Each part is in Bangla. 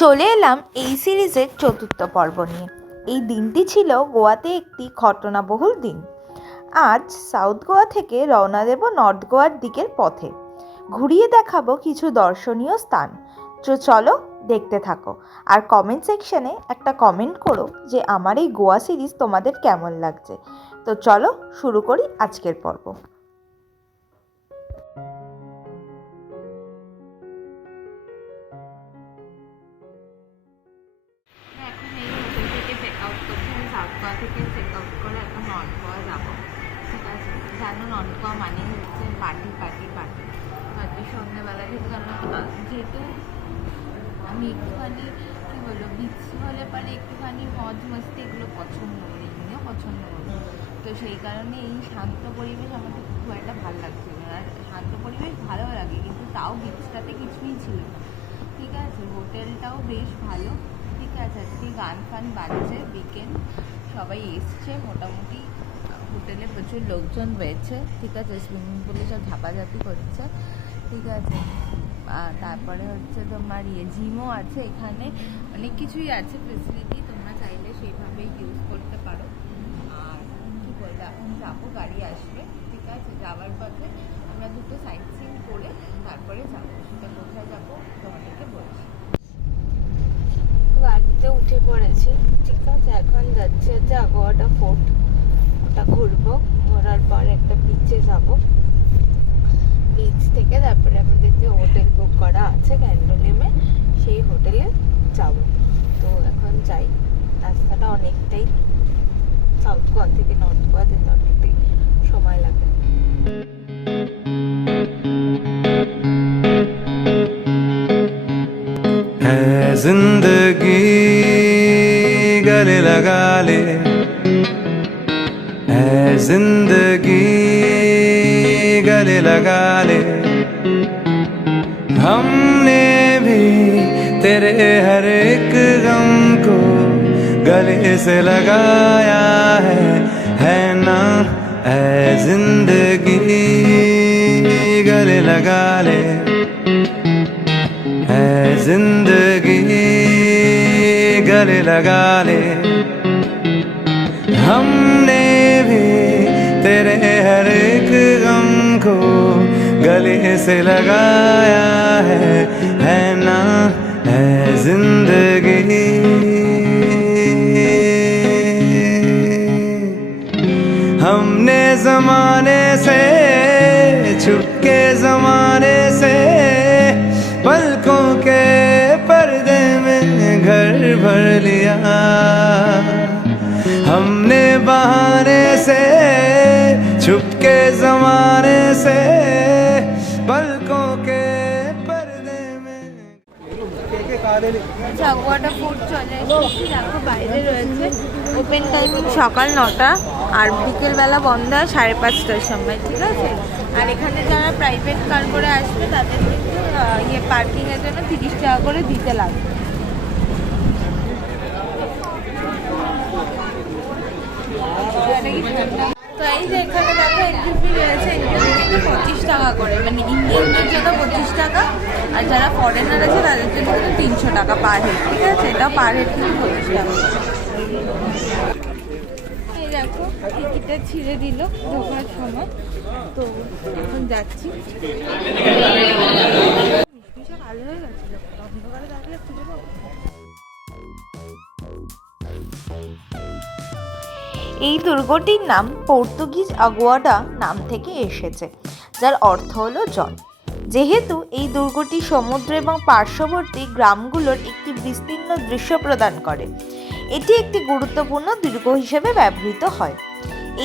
চলে এলাম এই সিরিজের চতুর্থ পর্ব নিয়ে। এই দিনটি ছিল গোয়াতে একটি ঘটনাবহুল দিন। আজ সাউথ গোয়া থেকে রওনা দেব নর্থ গোয়ার দিকের পথে। ঘুরিয়ে দেখাবো কিছু দর্শনীয় স্থান। তো চলো দেখতে থাকো, আর কমেন্ট সেকশনে একটা কমেন্ট করো যে আমার এই গোয়া সিরিজ তোমাদের কেমন লাগছে। তো চলো শুরু করি আজকের পর্ব। এখন এই হোটেল থেকে চেক আউট করছি। আমি সাউথ গোয়া থেকে চেক আউট করে এখন নর্থ গোয়া যাবো। ঠিক আছে, জানো নর্থ গোয়া মানে হচ্ছে পার্টি পার্টি পার্টি পার্টি সন্ধ্যেবেলা থেকে যেহেতু আমি একটুখানি কী বলবো বিচ হলে পারে একটুখানি মজ মস্তি এগুলো পছন্দ করি, এমনিও পছন্দ করি। তো সেই কারণে এই শান্ত পরিবেশ আমাকে খুব একটা ভালো লাগছিল। আর শান্ত পরিবেশ ভালো লাগে, কিন্তু তাও বিচটাতে কিছুই ছিল না। ঠিক আছে, হোটেলটাও বেশ ভালো। ঠিক আছে, আজকে গান ফান বাজছে, বিকেল সবাই এসছে মোটামুটি। হোটেলে প্রচুর লোকজন রয়েছে। ঠিক আছে, সুইমিং পুলে সব ঝাপাঝাপি করছে। ঠিক আছে, তারপরে হচ্ছে তোমার জিমও আছে এখানে, অনেক কিছুই আছে ফেসিলিটি, তোমরা চাইলে সেইভাবে ইউজ করতে পারো। আর কী বলবো, এখন যাবো, গাড়ি আসবে। ঠিক আছে, যাওয়ার পথে আমরা দুটো সাইট সিন করে তারপরে যাবো। সেটা কোথায় যাবো তোমাদেরকে বলছি। গাড়িতে উঠে পড়েছি। ঠিক আছে, এখন যাচ্ছি হচ্ছে আগোয়াটা ফোর্ট, ওটা ঘুরবো। ঘোরার পর একটা বিচে যাব। বিচ থেকে তারপরে আমাদের যে হোটেল বুক করা আছে ক্যান্ডোলিমে, সেই হোটেলে যাব। তো এখন যাই। রাস্তাটা অনেকটাই সাউথ গোয়া থেকে নর্থ গোয়া যেতে অনেকটাই সময় লাগে। जिंदगी गले लगा ले, है जिंदगी गले लगा ले। हमने भी तेरे हर एक गम को गले से लगाया है ना। है जिंदगी गले लगा ले, है जिंदगी गले लगा ले। हमने भी तेरे हर एक गम को गले से लगाया है ना। है जिंदगी। हमने जमाने से छुपके जमाने से पलकों के पर्दे में घर भर लिया। हमने बहाने से छुपके जमाने से पलकों के पर्दे में। আগোয়াটা ফুড চলে এসেছি। দেখো বাইরে রয়েছে, ওপেন টাইমিং সকাল 9টা আর বিকেলবেলা বন্ধ হয় 5:30টার সময়। ঠিক আছে, আর এখানে যারা প্রাইভেট কার করে আসবে তাদের কিন্তু পার্কিংয়ের জন্য 30 টাকা করে দিতে লাগবে। তো এই যে এখানে দেখো এন্ট্রি ফি রয়েছে। এন্ট্রি ফি কিন্তু 25 টাকা করে, মানে ইন্ডিয়ানদের জন্য 25 টাকা, আর যারা ফরেনার আছে তাদের জন্য কিন্তু 300 টাকা পার হেড। ঠিক আছে, এটা পার হেড কিন্তু 25 টাকা। এই দেখো টিকিটটা ছিঁড়ে দিল ঢোকার সময়। তো এখন যাচ্ছি। ভালো হয়ে গেছিল, অন্ধকারে থাকলে খুঁজে পাবো। এই দুর্গটির নাম পর্তুগিজ আগুয়াডা নাম থেকে এসেছে, যার অর্থ হলো জল। যেহেতু এই দুর্গটি সমুদ্র এবং পার্শ্ববর্তী গ্রামগুলোর একটি বিস্তীর্ণ দৃশ্য প্রদান করে, এটি একটি গুরুত্বপূর্ণ দুর্গ হিসেবে ব্যবহৃত হয়।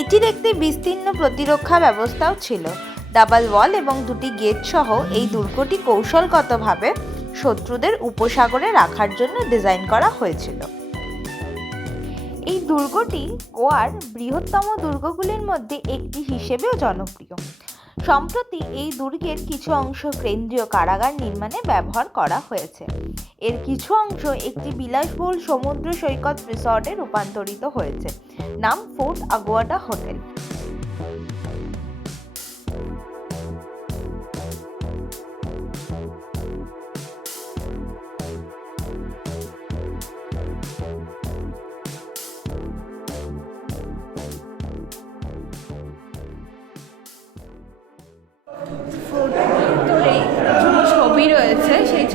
এটির একটি বিস্তীর্ণ প্রতিরক্ষা ব্যবস্থাও ছিল। ডাবল ওয়াল এবং দুটি গেট সহ এই দুর্গটি কৌশলগতভাবে শত্রুদের উপসাগরে রাখার জন্য ডিজাইন করা হয়েছিল। এই দুর্গটি গোয়ার বৃহত্তম দুর্গগুলির মধ্যে একটি হিসেবেও জনপ্রিয়। সম্প্রতি এই দুর্গের কিছু অংশ কেন্দ্রীয় কারাগার নির্মাণে ব্যবহার করা হয়েছে। এর কিছু অংশ একটি বিলাসবহুল সমুদ্র সৈকত রিসর্টে রূপান্তরিত হয়েছে। নাম ফোর্ট আগুয়াডা হোটেল।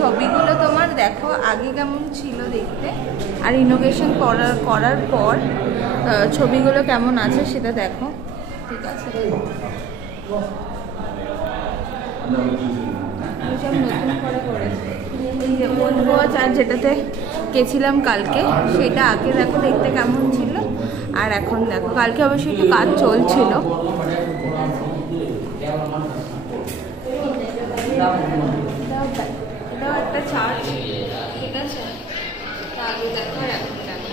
ছবিগুলো তোমার দেখো আগে কেমন ছিল দেখতে, আর ইনোভেশন করার পর ছবিগুলো কেমন আছে সেটা দেখো, ঠিক আছে। সব নতুন করে করেছে। এই যে ওল্ড গোয়া চার্চ যেটাতে গেছিলাম কালকে, সেটা আগে দেখো দেখতে কেমন ছিল, আর এখন দেখো। কালকে অবশ্যই একটু কাজ চলছিল। এটাও একটা চার্চ, ঠিক আছে। আগে দেখো আর এখন দেখো।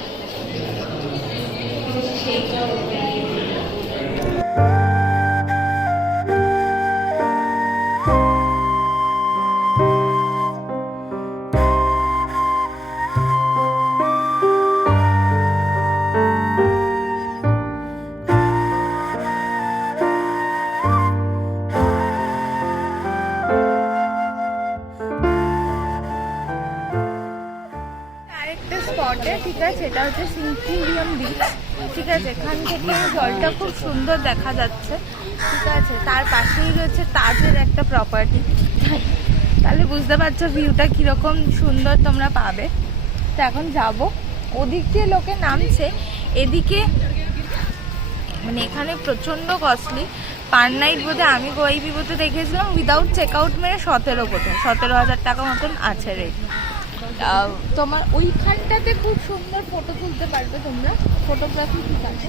আরেকটা স্পটে, ঠিক আছে, এটা হচ্ছে সিনক্রিয়াম বিচ, ঠিক আছে। এখান থেকে জলটা খুব সুন্দর দেখা যাচ্ছে, ঠিক আছে। তার পাশেই রয়েছে তাজের একটা প্রপার্টি, তাহলে বুঝতে পারছো ভিউটা কীরকম সুন্দর তোমরা পাবে। তো এখন যাব, ওদিক দিয়ে লোকে নামছে, এদিকে মানে এখানে প্রচণ্ড কস্টলি। পার নাইট বোধে আমি গোয়াইবি বোধে দেখেছিলাম উইদাউট চেক আউট মেরে 17,000 টাকা মতন আছে রেট। তোমার ওইখানটাতে খুব সুন্দর ফটো তুলতে পারবে তোমরা, ফটোগ্রাফি, ঠিক আছে।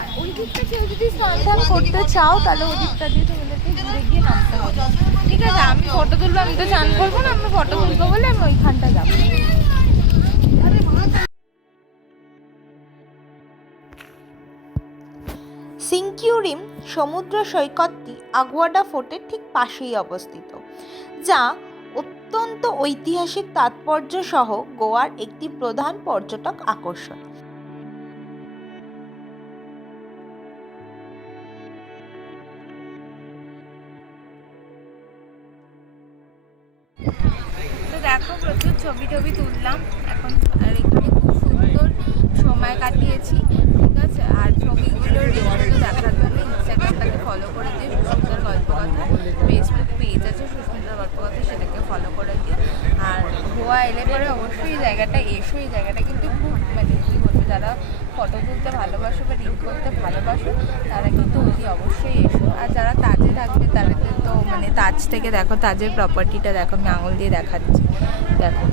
আর ওই দিকটা কেউ যদি স্নান ধান করতে চাও তাহলে ওই দিকটা দিয়ে তোমাদেরকে ঘুরে গিয়ে নামতে হবে, ঠিক আছে। আমি ফটো তুলবো, আমি তো চান করবো না, আমি ফটো তুলবো বলে আমি ওইখানটা যাবো। সিনকিউরিম সমুদ্র সৈকতটি আগুয়াডা ফোর্টের ঠিক পাশেই অবস্থিত, যা অত্যন্ত ঐতিহাসিক তাৎপর্য সহ গোয়ার একটি প্রধান পর্যটক আকর্ষণ। তো দেখো প্রচুর ছবি টবি তুললাম এখন, আর এখানে খুব সুন্দর সময় কাটিয়েছি, ঠিক আছে। আর ছবিগুলোর রিভিউ দেখার জন্য ইনস্টাগ্রামটাকে ফলো করে দিয়ে সুস্মিতার গল্পকথা, ফেসবুক পেজ আছে সুস্মিতার গল্পকথা, সেটাকে ফলো করে দিও। আর গোয়া এলে পরে অবশ্যই এই জায়গাটা এসো, এই জায়গাটা কিন্তু খুব মানে কী বলবো, যারা ফটো তুলতে ভালোবাসো বা রিল করতে ভালোবাসো তারা কিন্তু অতি অবশ্যই এসো। আর যারা তাজে থাকবে তাদেরকে তো মানে তাজ থেকে দেখো, তাজের প্রপার্টিটা দেখো, আমি আঙুল দিয়ে দেখাচ্ছি, দেখো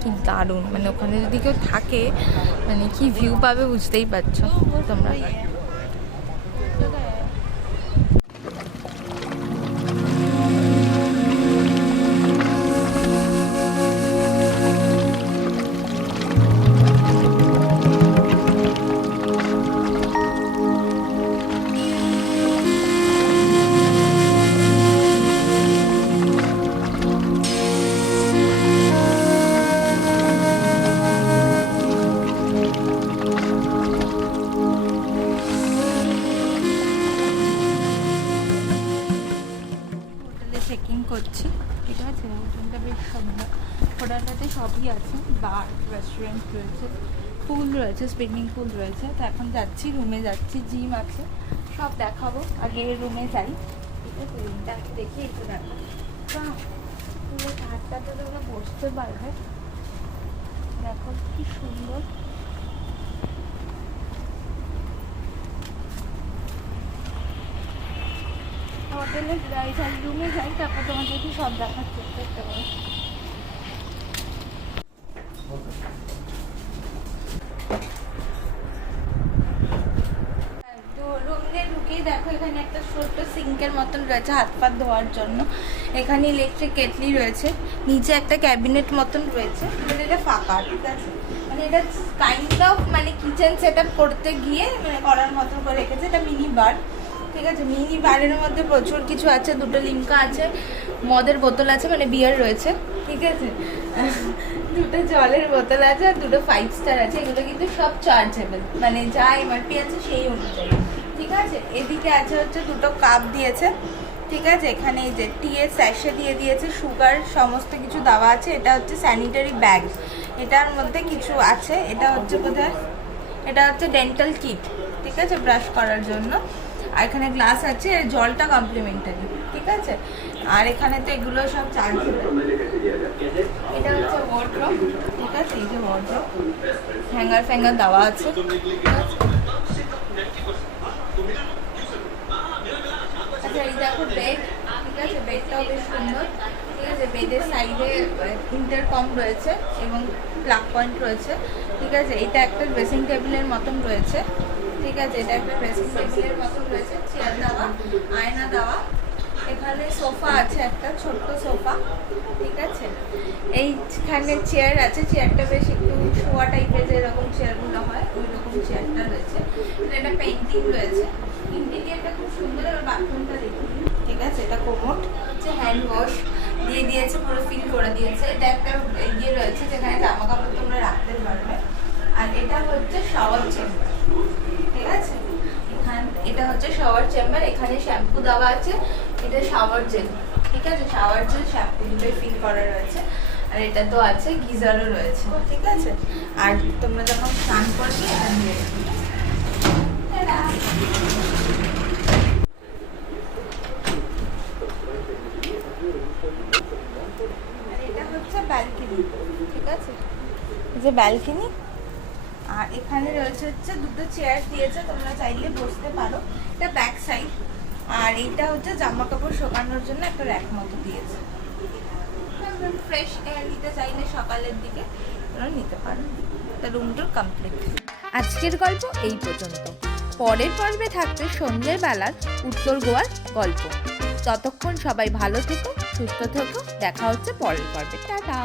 কি দারুণ। মানে ওখানে যদি কেউ থাকে মানে কি ভিউ পাবে বুঝতেই পারছো তোমরা। চেকিং করছি, ঠিক আছে। হোটেলটা বেশ সুন্দর, হোটেলটাতে সবই আছে, বার, রেস্টুরেন্ট রয়েছে, পুল রয়েছে, সুইমিং পুল রয়েছে। তো এখন যাচ্ছি, রুমে যাচ্ছি, জিম আছে, সব দেখাবো। আগে রুমে যাই, ঠিক আছে। রুমটা দেখি একটু দেখো, পুরো ঘাটটাতে তোমরা বসতে পারবে, দেখো কি সুন্দর। হোটেলে যাই, রুমে যাই, তারপর তোমাদেরকে সব দেখার চেষ্টা করতে তো রুমে ঢুকেই দেখো এখানে একটা ছোট্ট সিঙ্কের মতন রয়েছে হাত পা ধোয়ার জন্য। এখানে ইলেকট্রিক কেটলি রয়েছে, নিচে একটা ক্যাবিনেট মতন রয়েছে, মানে এটা ফাঁকা, ঠিক আছে। মানে এটা কাইন্ড অফ মানে কিচেন সেট আপ করতে গিয়ে মানে করার মতন করে রেখেছে। এটা মিনি বার, ঠিক আছে। মিনি বারের মধ্যে প্রচুর কিছু আছে, দুটো লিমকা আছে, মদের বোতল আছে মানে বিয়ার রয়েছে, ঠিক আছে। দুটো জলের বোতল আছে আর দুটো 5 স্টার আছে। এগুলো কিন্তু সব চার্জেবল, মানে যা এমআরপি আছে সেই অনুযায়ী, ঠিক আছে। এদিকে আছে হচ্ছে দুটো কাপ দিয়েছে, ঠিক আছে। এখানে এই যে টি এর স্যাশে দিয়ে দিয়েছে, সুগার সমস্ত কিছু দেওয়া আছে। এটা হচ্ছে স্যানিটারি ব্যাগ, এটার মধ্যে কিছু আছে। এটা হচ্ছে বোধহয় এটা হচ্ছে ডেন্টাল কিট, ঠিক আছে, ব্রাশ করার জন্য। আর এখানে গ্লাস আছে, আর জলটা কমপ্লিমেন্টারি, ঠিক আছে। আর এখানে তো এগুলো সব চার্জ। এটা হচ্ছে ওয়ার্ড্রপ, ঠিক আছে, এই যে ওয়ার্ড্রপ, হ্যাঙ্গার ফ্যাঙ্গার দেওয়া আছে, ঠিক আছে। আচ্ছা এই দেখো বেড, ঠিক আছে, বেডটাও বেশ সুন্দর, ঠিক আছে। বেডের সাইডে ইন্টারকম রয়েছে এবং প্লাগ পয়েন্ট রয়েছে, ঠিক আছে। এটা একটা ড্রেসিং টেবিলের মতন রয়েছে, ঠিক আছে, এটা একটা ড্রেসিং টেবিলের মতন রয়েছে, চেয়ার দেওয়া, আয়না দেওয়া। এখানে সোফা আছে, একটা ছোট্ট সোফা, ঠিক আছে। এইখানে চেয়ার আছে, চেয়ারটা বেশ একটু শোয়া টাইপের যেরকম চেয়ারগুলো হয় ওই রকম চেয়ারটা রয়েছে। এটা পেন্টিং রয়েছে, ইন্টেরিয়রটা খুব সুন্দর। আর বাথরুমটা দেখুন, ঠিক আছে। এটা কোমোড হচ্ছে, হ্যান্ড ওয়াশ দিয়ে দিয়েছে, পুরো ফিল করে দিয়েছে। এটা একটা ইয়ে রয়েছে যেখানে জামা কাপড় তোমরা রাখতে পারবে। আর এটা হচ্ছে শাওয়ার চেম্বার, ঠিক আছে। এটা হচ্ছে শাওয়ার চেম্বার, এখানে শ্যাম্পু দেওয়া আছে, এটা শাওয়ার জেল, ঠিক আছে। শাওয়ার জেল শ্যাম্পু দুটোই ফিল করা রয়েছে। আর এটা তো আছে, গিজারও রয়েছে, ঠিক আছে। আর তোমরা যখন স্নান করবে এটা দিয়ে রাখবে। টাটা। আর এটা হচ্ছে ব্যালকনি, ঠিক আছে, এই যে ব্যালকনি। আর এখানে রয়েছে হচ্ছে দুটো চেয়ার দিয়েছে, তোমরা চাইলে বসতে পারো, এটা ব্যাক সাইড। আর এইটা হচ্ছে জামা কাপড় শোকানোর জন্য একটা র্যাক মতো দিয়েছে। ফ্রেশ এয়ার নিতে চাইলে সকালের দিকে তোমরা নিতে পারো। তা রুমটা কমপ্লিট। আজকের গল্প এই পর্যন্ত। পরের পর্বে থাকবে সন্ধ্যের বেলার উত্তর গোয়ার গল্প। ততক্ষণ সবাই ভালো থেকো, সুস্থ থেকো, দেখা হচ্ছে পরের পর্বে। টাটা।